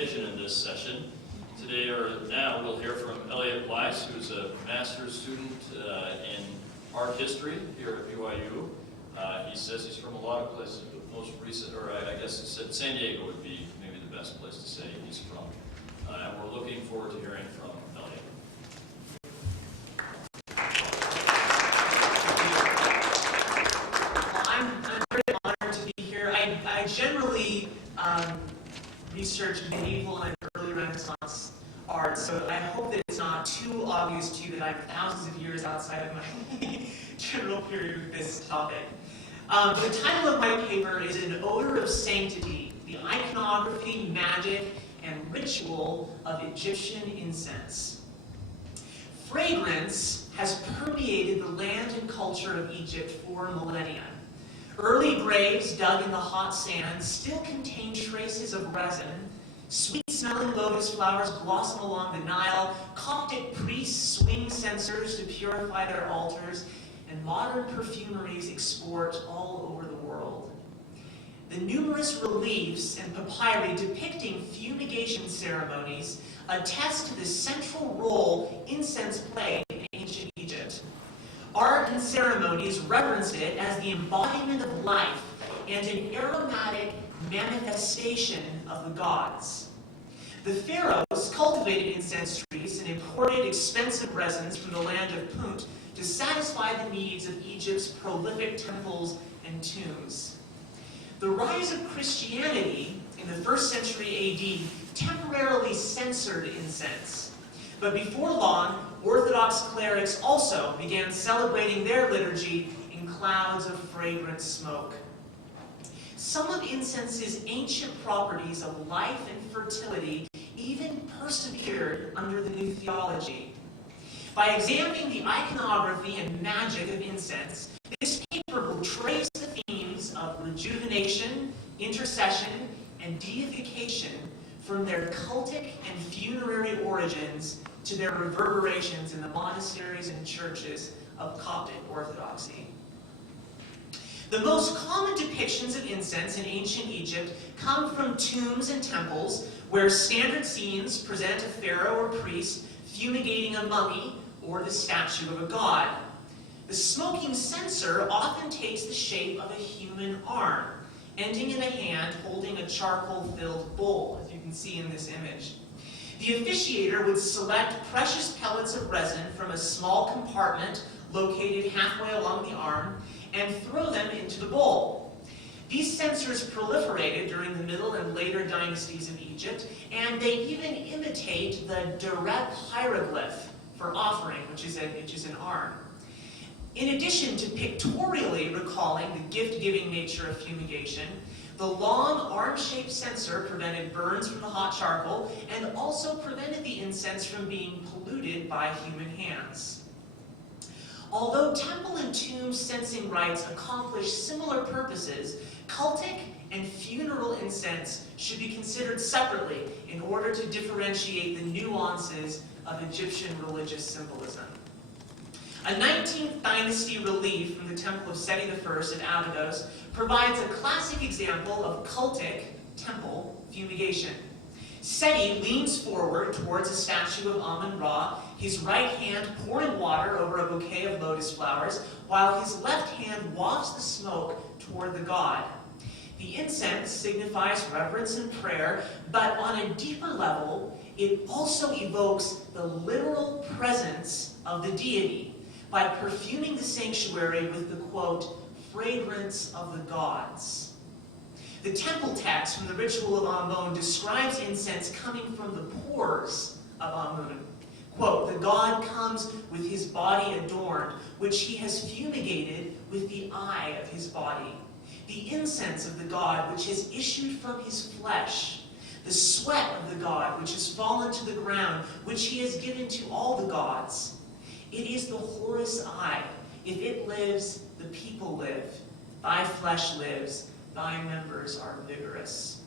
presentation in this session. Today or now we'll hear from Elliot, who's a master's student in art history here at BYU. He says he's from a lot of places, but most recent, or I guess he said San Diego would be maybe the best place to say he's from. And we're looking forward to hearing from Elliot. Well, I'm very honored to be here. I generally research medieval and early Renaissance art, so I hope that it's not too obvious to you that I'm thousands of years outside of my general period with this topic. The title of my paper is An Odor of Sanctity, the Iconography, Magic, and Ritual of Egyptian Incense. Fragrance has permeated the land and culture of Egypt for millennia. Early graves dug in the hot sand still contain traces of resin. Sweet-smelling lotus flowers blossom along the Nile. Coptic priests swing censers to purify their altars. And modern perfumeries export all over the world. The numerous reliefs and papyri depicting fumigation ceremonies attest to the central role incense played in ancient Egypt. Art and ceremonies reverenced it as the embodiment of life and an aromatic manifestation of the gods. The pharaohs cultivated incense trees and imported expensive resins from the land of Punt to satisfy the needs of Egypt's prolific temples and tombs. The rise of Christianity in the 1st century AD temporarily censored incense. But before long, Orthodox clerics also began celebrating their liturgy in clouds of fragrant smoke. Some of incense's ancient properties of life and fertility even persevered under the new theology. By examining the iconography and magic of incense, this paper will trace the themes of rejuvenation, intercession, and deification from their cultic and funerary origins to their reverberations in the monasteries and churches of Coptic Orthodoxy. The most common depictions of incense in ancient Egypt come from tombs and temples where standard scenes present a pharaoh or priest fumigating a mummy or the statue of a god. The smoking censer often takes the shape of a human arm, ending in a hand holding a charcoal-filled bowl, as you can see in this image. The officiator would select precious pellets of resin from a small compartment located halfway along the arm and throw them into the bowl. These censers proliferated during the Middle and later dynasties of Egypt, and they even imitate the direct hieroglyph for offering, which is an arm. In addition to pictorially recalling the gift-giving nature of fumigation, the long arm-shaped censer prevented burns from the hot charcoal and also prevented the incense from being polluted by human hands. Although temple and tomb censing rites accomplish similar purposes, cultic and funeral incense should be considered separately in order to differentiate the nuances of Egyptian religious symbolism. A 19th dynasty relief from the temple of Seti I at Abydos provides a classic example of cultic temple fumigation. Seti leans forward towards a statue of Amun-Ra, his right hand pouring water over a bouquet of lotus flowers, while his left hand wafts the smoke toward the god. The incense signifies reverence and prayer, but on a deeper level, it also evokes the literal presence of the deity by perfuming the sanctuary with the, quote, fragrance of the gods. The temple text from the ritual of Amun describes incense coming from the pores of Amun. Quote, the god comes with his body adorned, which he has fumigated with the eye of his body. The incense of the god, which has issued from his flesh. The sweat of the god, which has fallen to the ground, which he has given to all the gods. It is the Horus eye. If it lives, the people live. Thy flesh lives. Thy members are vigorous.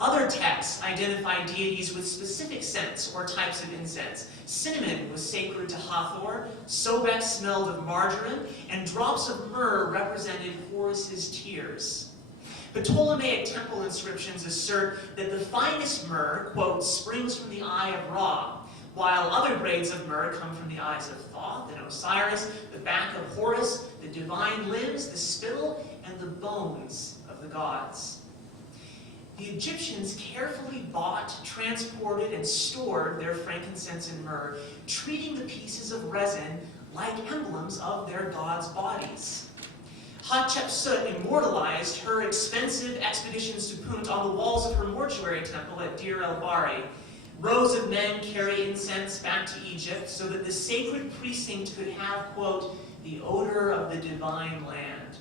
Other texts identify deities with specific scents or types of incense. Cinnamon was sacred to Hathor, Sobek smelled of marjoram, and drops of myrrh represented Horus's tears. Ptolemaic temple inscriptions assert that the finest myrrh, quote, springs from the eye of Ra, while other grades of myrrh come from the eyes of Thoth and Osiris, the back of Horus, the divine limbs, the spittle, and the bones of the gods. The Egyptians carefully bought, transported, and stored their frankincense and myrrh, treating the pieces of resin like emblems of their gods' bodies. Hatshepsut immortalized her expensive expeditions to Punt on the walls of her mortuary temple at Deir el-Bahri. Rows of men carry incense back to Egypt so that the sacred precinct could have, quote, the odor of the divine land.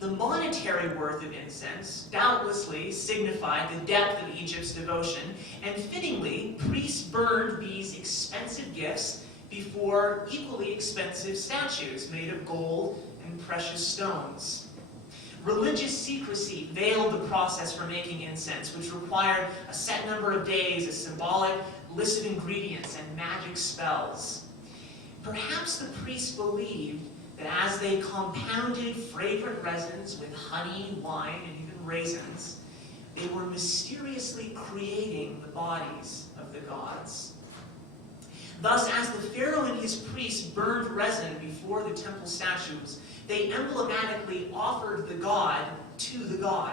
The monetary worth of incense doubtlessly signified the depth of Egypt's devotion, and fittingly, priests burned these expensive gifts before equally expensive statues made of gold and precious stones. Religious secrecy veiled the process for making incense, which required a set number of days, a symbolic list of ingredients, and magic spells. Perhaps the priests believed that as they compounded fragrant resins with honey, wine, and even raisins, they were mysteriously creating the bodies of the gods. Thus, as the pharaoh and his priests burned resin before the temple statues, they emblematically offered the god to the god.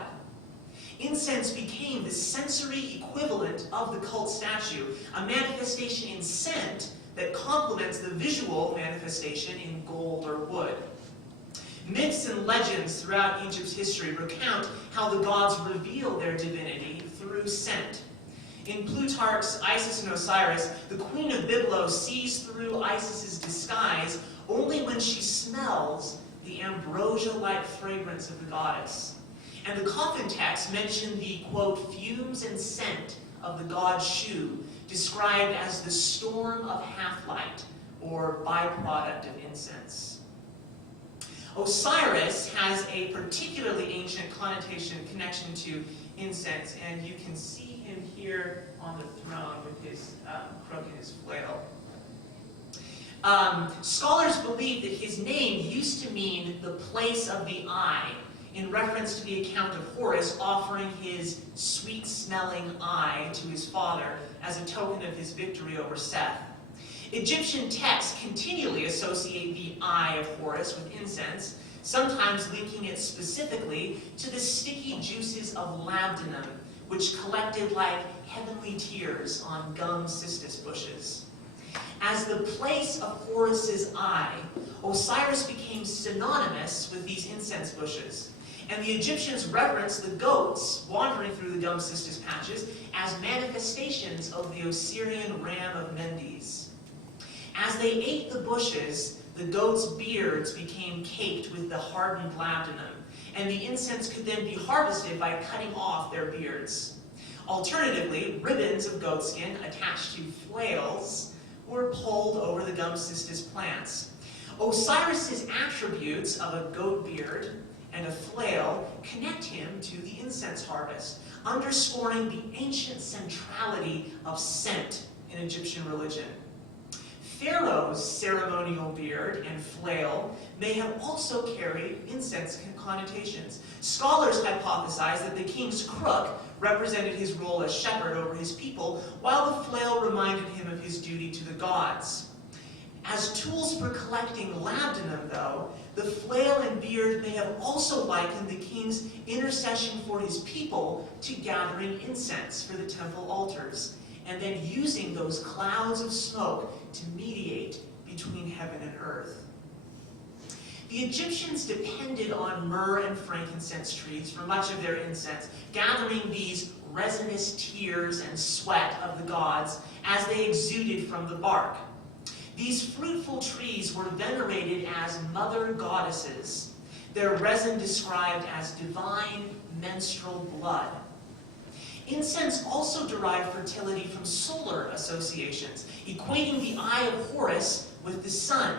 Incense became the sensory equivalent of the cult statue, a manifestation in scent that complements the visual manifestation in gold or wood. Myths and legends throughout Egypt's history recount how the gods reveal their divinity through scent. In Plutarch's Isis and Osiris, the queen of Byblos sees through Isis's disguise only when she smells the ambrosia-like fragrance of the goddess. And the coffin texts mention the, quote, fumes and scent of the god Shu, described as the storm of half-light, or byproduct of incense. Osiris has a particularly ancient connection to incense, and you can see him here on the throne with his crook and his flail. Scholars believe that his name used to mean the place of the eye, in reference to the account of Horus offering his sweet-smelling eye to his father as a token of his victory over Seth. Egyptian texts continually associate the eye of Horus with incense, sometimes linking it specifically to the sticky juices of labdanum, which collected like heavenly tears on gum cistus bushes. As the place of Horus's eye, Osiris became synonymous with these incense bushes, and the Egyptians reverenced the goats wandering through the gum cistus patches as manifestations of the Osirian ram of Mendes. As they ate the bushes, the goats' beards became caked with the hardened labdanum, and the incense could then be harvested by cutting off their beards. Alternatively, ribbons of goatskin attached to flails were pulled over the gum cistus plants. Osiris's attributes of a goat beard and a flail connect him to the incense harvest, underscoring the ancient centrality of scent in Egyptian religion. Pharaoh's ceremonial beard and flail may have also carried incense connotations. Scholars hypothesize that the king's crook represented his role as shepherd over his people, while the flail reminded him of his duty to the gods. As tools for collecting labdanum, though, the flail and beard may have also likened the king's intercession for his people to gathering incense for the temple altars, and then using those clouds of smoke to mediate between heaven and earth. The Egyptians depended on myrrh and frankincense trees for much of their incense, gathering these resinous tears and sweat of the gods as they exuded from the bark. These fruitful trees were venerated as mother goddesses, their resin described as divine menstrual blood. Incense also derived fertility from solar associations, equating the eye of Horus with the sun.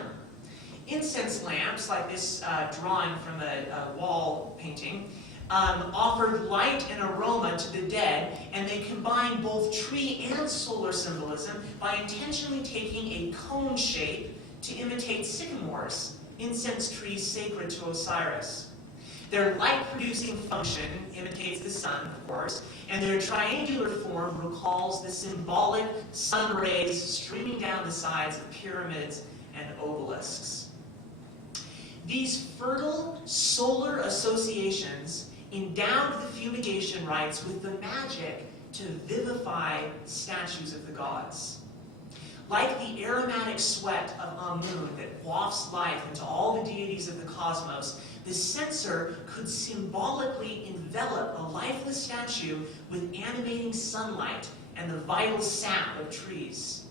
Incense lamps, like this drawing from a wall painting, offered light and aroma to the dead, and they combined both tree and solar symbolism by intentionally taking a cone shape to imitate sycamores, incense trees sacred to Osiris. Their light-producing function imitates the sun, of course, and their triangular form recalls the symbolic sun rays streaming down the sides of pyramids and obelisks. These fertile solar associations endowed the fumigation rites with the magic to vivify statues of the gods. Like the aromatic sweat of Amun that wafts life into all the deities of the cosmos, the censer could symbolically envelop a lifeless statue with animating sunlight and the vital sap of trees.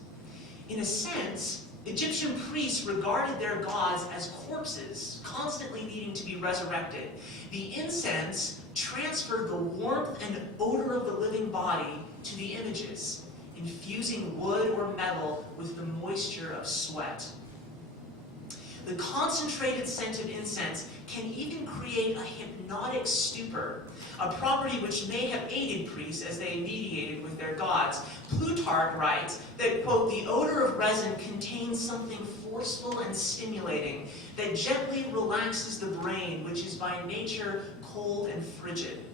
In a sense, Egyptian priests regarded their gods as corpses, constantly needing to be resurrected. The incense transferred the warmth and odor of the living body to the images, infusing wood or metal with the moisture of sweat. The concentrated scent of incense can even create a hypnotic stupor, a property which may have aided priests as they mediated with their gods. Plutarch writes that, quote, the odor of resin contains something forceful and stimulating that gently relaxes the brain, which is by nature cold and frigid.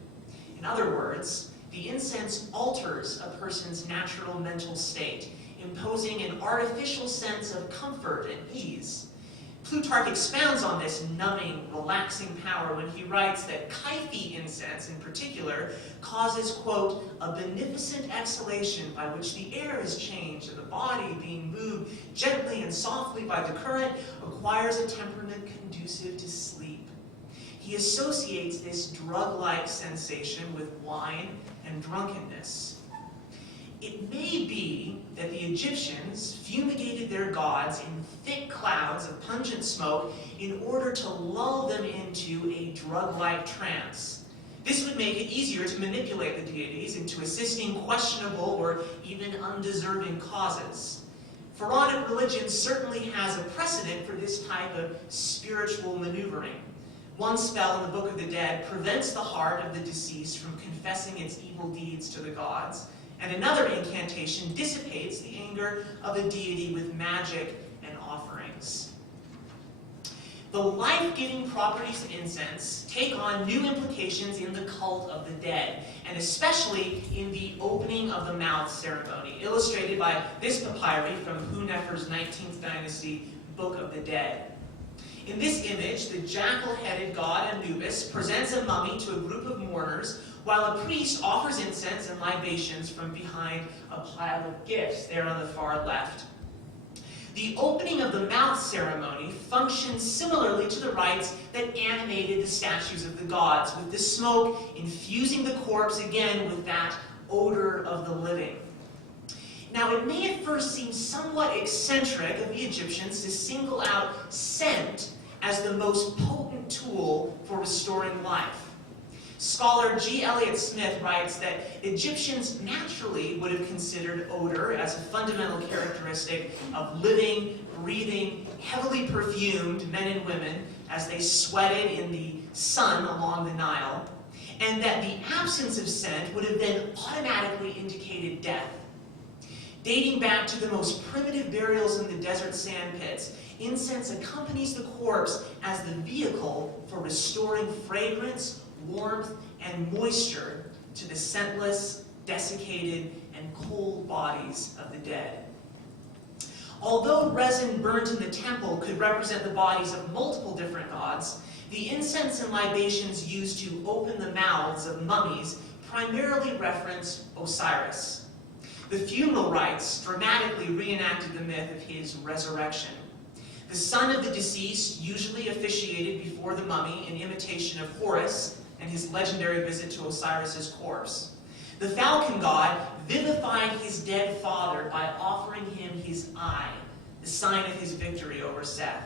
In other words, the incense alters a person's natural mental state, imposing an artificial sense of comfort and ease. Plutarch expounds on this numbing, relaxing power when he writes that Kaifi incense, in particular, causes, quote, a beneficent exhalation by which the air is changed and the body, being moved gently and softly by the current, acquires a temperament conducive to sleep. He associates this drug-like sensation with wine and drunkenness. It may be that the Egyptians fumigated their gods in thick clouds of pungent smoke in order to lull them into a drug-like trance. This would make it easier to manipulate the deities into assisting questionable or even undeserving causes. Pharaonic religion certainly has a precedent for this type of spiritual maneuvering. One spell in the Book of the Dead prevents the heart of the deceased from confessing its evil deeds to the gods, and another incantation dissipates the anger of a deity with magic and offerings. The life-giving properties of incense take on new implications in the cult of the dead, and especially in the opening of the mouth ceremony, illustrated by this papyri from Hunefer's 19th dynasty Book of the Dead. In this image, the jackal-headed god Anubis presents a mummy to a group of mourners, while a priest offers incense and libations from behind a pile of gifts there on the far left. The opening of the mouth ceremony functions similarly to the rites that animated the statues of the gods, with the smoke infusing the corpse again with that odor of the living. Now, it may at first seem somewhat eccentric of the Egyptians to single out scent as the most potent tool for restoring life. Scholar G. Elliot Smith writes that Egyptians naturally would have considered odor as a fundamental characteristic of living, breathing, heavily perfumed men and women as they sweated in the sun along the Nile, and that the absence of scent would have then automatically indicated death. Dating back to the most primitive burials in the desert sand pits, incense accompanies the corpse as the vehicle for restoring fragrance, warmth, and moisture to the scentless, desiccated, and cold bodies of the dead. Although resin burnt in the temple could represent the bodies of multiple different gods, the incense and libations used to open the mouths of mummies primarily reference Osiris. The funeral rites dramatically reenacted the myth of his resurrection. The son of the deceased usually officiated before the mummy in imitation of Horus and his legendary visit to Osiris's corpse. The falcon god vivified his dead father by offering him his eye, the sign of his victory over Seth.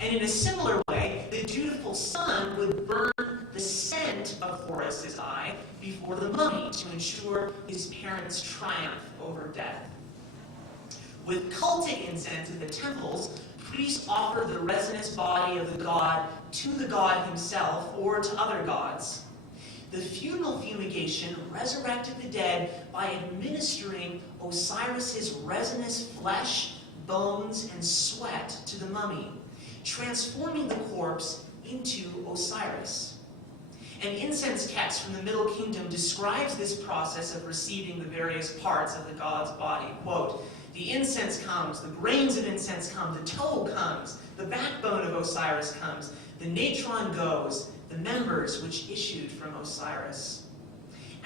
And in a similar way, the dutiful son would burn the scent of Horus's eye before the mummy to ensure his parents' triumph over death. With cultic incense in the temples, priests offered the resinous body of the god to the god himself or to other gods. The funeral fumigation resurrected the dead by administering Osiris's resinous flesh, bones, and sweat to the mummy, transforming the corpse into Osiris. An incense text from the Middle Kingdom describes this process of receiving the various parts of the god's body. Quote, "The incense comes, the grains of incense come, the toe comes, the backbone of Osiris comes, the natron goes, the members which issued from Osiris."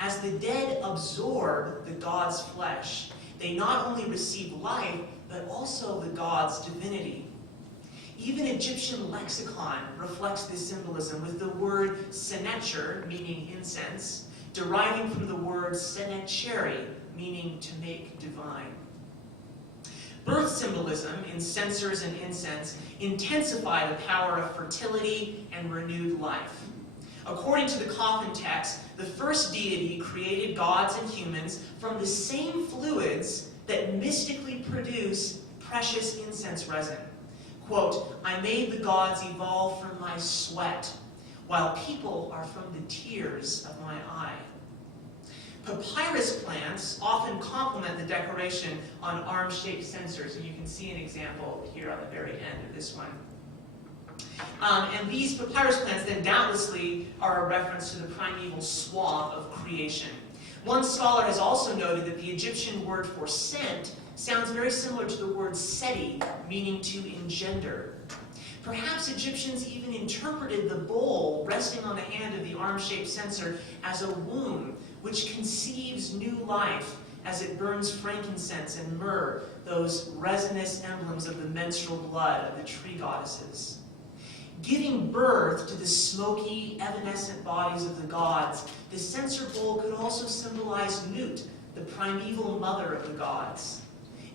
As the dead absorb the god's flesh, they not only receive life, but also the god's divinity. Even Egyptian lexicon reflects this symbolism with the word senecher, meaning incense, deriving from the word senecheri, meaning to make divine. Birth symbolism in censers and incense intensify the power of fertility and renewed life. According to the coffin text, the first deity created gods and humans from the same fluids that mystically produce precious incense resin. Quote, "I made the gods evolve from my sweat, while people are from the tears of my eye." Papyrus plants often complement the decoration on arm-shaped censers, and you can see an example here on the very end of this one. And these papyrus plants then doubtlessly are a reference to the primeval swamp of creation. One scholar has also noted that the Egyptian word for scent sounds very similar to the word seti, meaning to engender. Perhaps Egyptians even interpreted the bowl resting on the hand of the arm-shaped censer as a womb, which conceives new life as it burns frankincense and myrrh, those resinous emblems of the menstrual blood of the tree goddesses. Giving birth to the smoky, evanescent bodies of the gods, the censer bowl could also symbolize Nut, the primeval mother of the gods.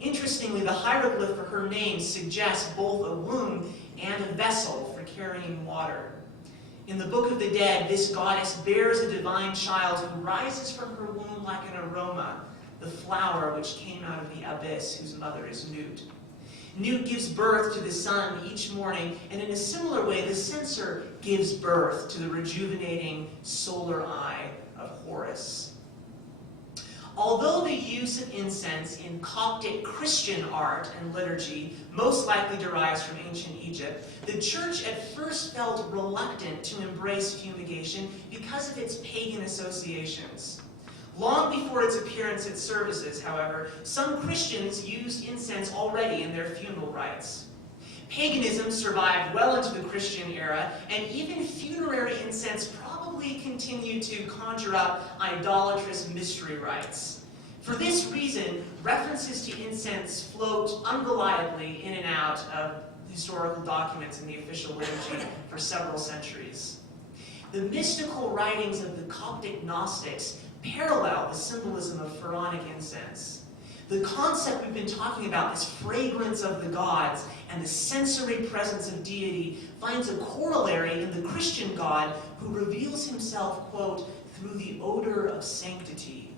Interestingly, the hieroglyph for her name suggests both a womb and a vessel for carrying water. In the Book of the Dead, this goddess bears a divine child who rises from her womb like an aroma, the flower which came out of the abyss, whose mother is Nut. Nut gives birth to the sun each morning, and in a similar way, the censer gives birth to the rejuvenating solar eye of Horus. Although the use of incense in Coptic Christian art and liturgy most likely derives from ancient Egypt, the church at first felt reluctant to embrace fumigation because of its pagan associations. Long before its appearance at services, however, some Christians used incense already in their funeral rites. Paganism survived well into the Christian era, and even funerary incense probably continued to conjure up idolatrous mystery rites. For this reason, references to incense float unreliably in and out of historical documents in the official liturgy for several centuries. The mystical writings of the Coptic Gnostics parallel the symbolism of pharaonic incense. The concept we've been talking about, this fragrance of the gods and the sensory presence of deity, finds a corollary in the Christian God who reveals himself, quote, through the odor of sanctity.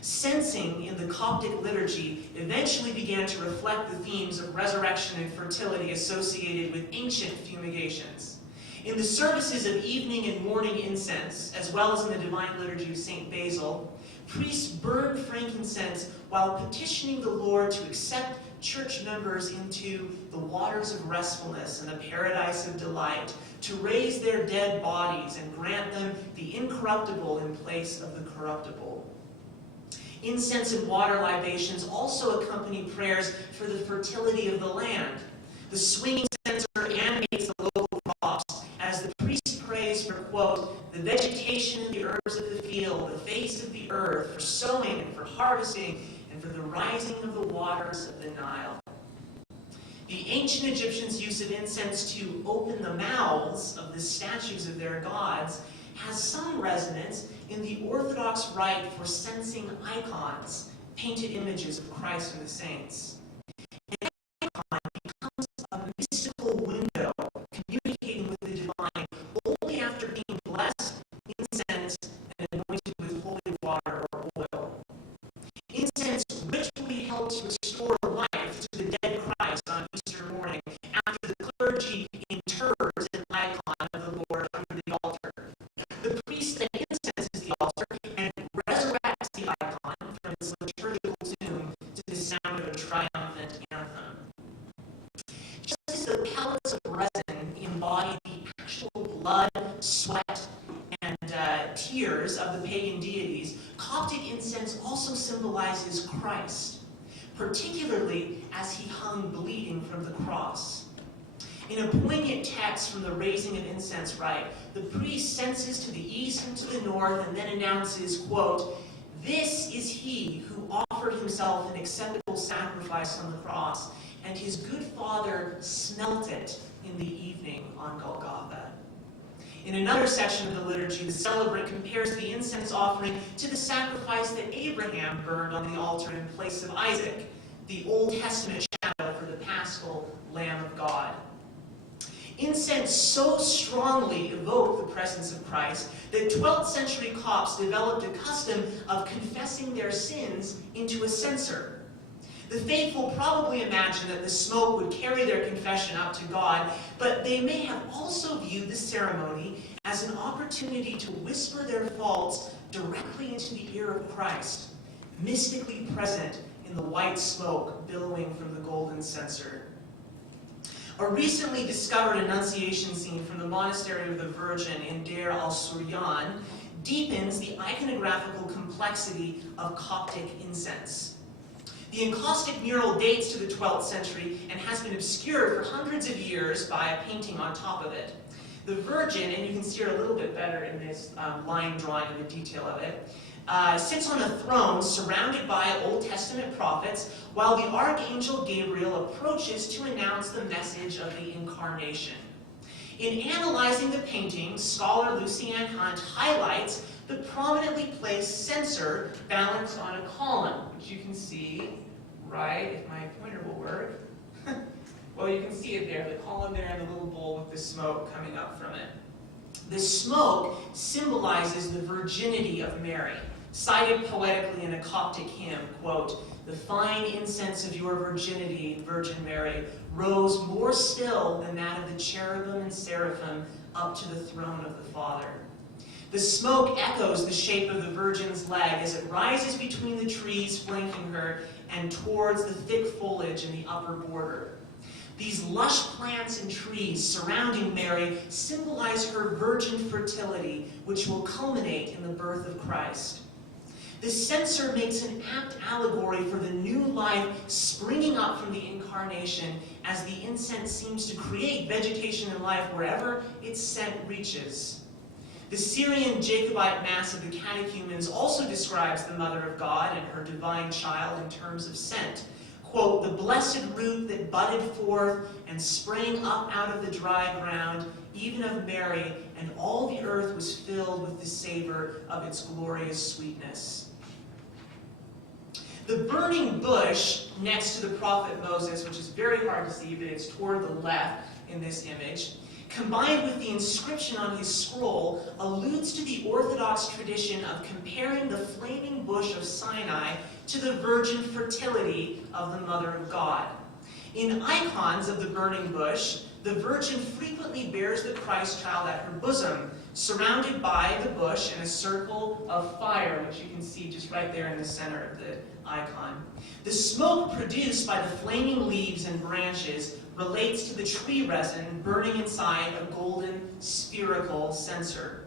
Sensing in the Coptic liturgy eventually began to reflect the themes of resurrection and fertility associated with ancient fumigations. In the services of evening and morning incense, as well as in the Divine Liturgy of St. Basil, priests burned frankincense while petitioning the Lord to accept church members into the waters of restfulness and the paradise of delight, to raise their dead bodies and grant them the incorruptible in place of the corruptible. Incense and water libations also accompany prayers for the fertility of the land. The swinging censer animates the local crops as the priest prays for, quote, the vegetation and the herbs of the field, the face of the earth, for sowing and for harvesting, and for the rising of the waters of the Nile. The ancient Egyptians' use of incense to open the mouths of the statues of their gods has some resonance in the Orthodox rite for censing icons, painted images of Christ and the saints. An icon becomes a mystical window communicating with the divine only after being blessed, incensed, and anointed with holy water or oil. Incense ritually helps restore life to the dead Christ on Easter morning after the clergy inters an icon of the Lord under the altar. The priest then incenses the altar and resurrects the icon from its liturgical tomb to the sound of a triumphant Coptic incense also symbolizes Christ, particularly as he hung bleeding from the cross. In a poignant text from the raising of incense rite, the priest senses to the east and to the north and then announces, quote, "This is he who offered himself an acceptable sacrifice on the cross, and his good Father smelt it in the evening on Golgotha." In another section of the liturgy, the celebrant compares the incense offering to the sacrifice that Abraham burned on the altar in place of Isaac, the Old Testament shadow for the Paschal Lamb of God. Incense so strongly evoked the presence of Christ that 12th century Copts developed a custom of confessing their sins into a censer. The faithful probably imagined that the smoke would carry their confession up to God, but they may have also viewed the ceremony as an opportunity to whisper their faults directly into the ear of Christ, mystically present in the white smoke billowing from the golden censer. A recently discovered Annunciation scene from the Monastery of the Virgin in Deir al-Suryan deepens the iconographical complexity of Coptic incense. The encaustic mural dates to the 12th century and has been obscured for hundreds of years by a painting on top of it. The Virgin, and you can see her a little bit better in this line drawing and the detail of it, sits on a throne surrounded by Old Testament prophets while the Archangel Gabriel approaches to announce the message of the Incarnation. In analyzing the painting, scholar Lucianne Hunt highlights the prominently placed censer balanced on a column, which you can see, right, if my pointer will work. Well, you can see it there, the column there and the little bowl with the smoke coming up from it. The smoke symbolizes the virginity of Mary, cited poetically in a Coptic hymn, quote, "The fine incense of your virginity, Virgin Mary, rose more still than that of the cherubim and seraphim up to the throne of the Father." The smoke echoes the shape of the Virgin's leg as it rises between the trees flanking her and towards the thick foliage in the upper border. These lush plants and trees surrounding Mary symbolize her virgin fertility, which will culminate in the birth of Christ. The censer makes an apt allegory for the new life springing up from the Incarnation as the incense seems to create vegetation and life wherever its scent reaches. The Syrian Jacobite Mass of the Catechumens also describes the Mother of God and her divine child in terms of scent. Quote, "The blessed root that budded forth and sprang up out of the dry ground, even of Mary, and all the earth was filled with the savor of its glorious sweetness." The burning bush next to the prophet Moses, which is very hard to see, but it's toward the left in this image, combined with the inscription on his scroll, alludes to the Orthodox tradition of comparing the flaming bush of Sinai to the virgin fertility of the Mother of God. In icons of the burning bush, the Virgin frequently bears the Christ child at her bosom, surrounded by the bush in a circle of fire, which you can see just right there in the center of the icon. The smoke produced by the flaming leaves and branches relates to the tree resin burning inside a golden spherical censer.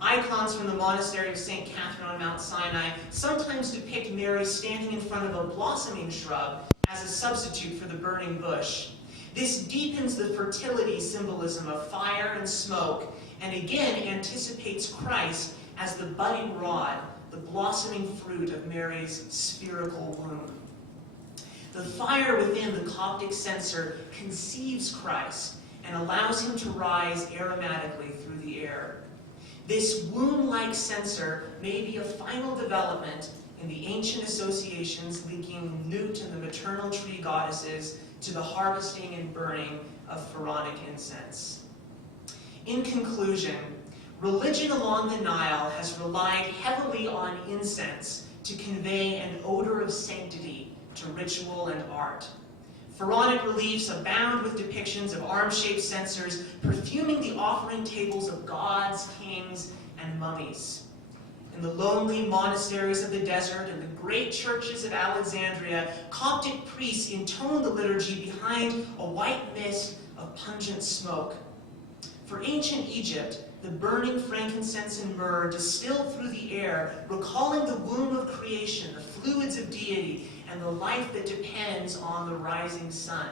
Icons from the monastery of St. Catherine on Mount Sinai sometimes depict Mary standing in front of a blossoming shrub as a substitute for the burning bush. This deepens the fertility symbolism of fire and smoke, and again anticipates Christ as the budding rod, the blossoming fruit of Mary's spherical womb. The fire within the Coptic censer conceives Christ and allows him to rise aromatically through the air. This womb-like censer may be a final development in the ancient associations linking Nut and the maternal tree goddesses to the harvesting and burning of pharaonic incense. In conclusion, religion along the Nile has relied heavily on incense to convey an odor of sanctity to ritual and art. Pharaonic reliefs abound with depictions of arm-shaped censers perfuming the offering tables of gods, kings, and mummies. In the lonely monasteries of the desert and the great churches of Alexandria, Coptic priests intone the liturgy behind a white mist of pungent smoke. For ancient Egypt, the burning frankincense and myrrh distilled through the air, recalling the womb of creation, the fluids of deity, and the life that depends on the rising sun.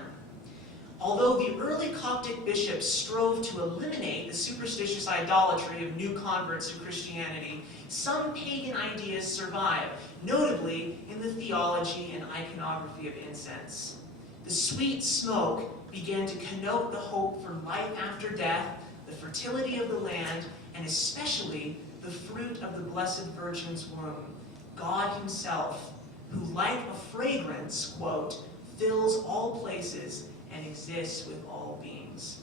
Although the early Coptic bishops strove to eliminate the superstitious idolatry of new converts to Christianity, some pagan ideas survive, notably in the theology and iconography of incense. The sweet smoke began to connote the hope for life after death, the fertility of the land, and especially the fruit of the Blessed Virgin's womb, God himself, who like a fragrance, quote, fills all places and exists with all beings.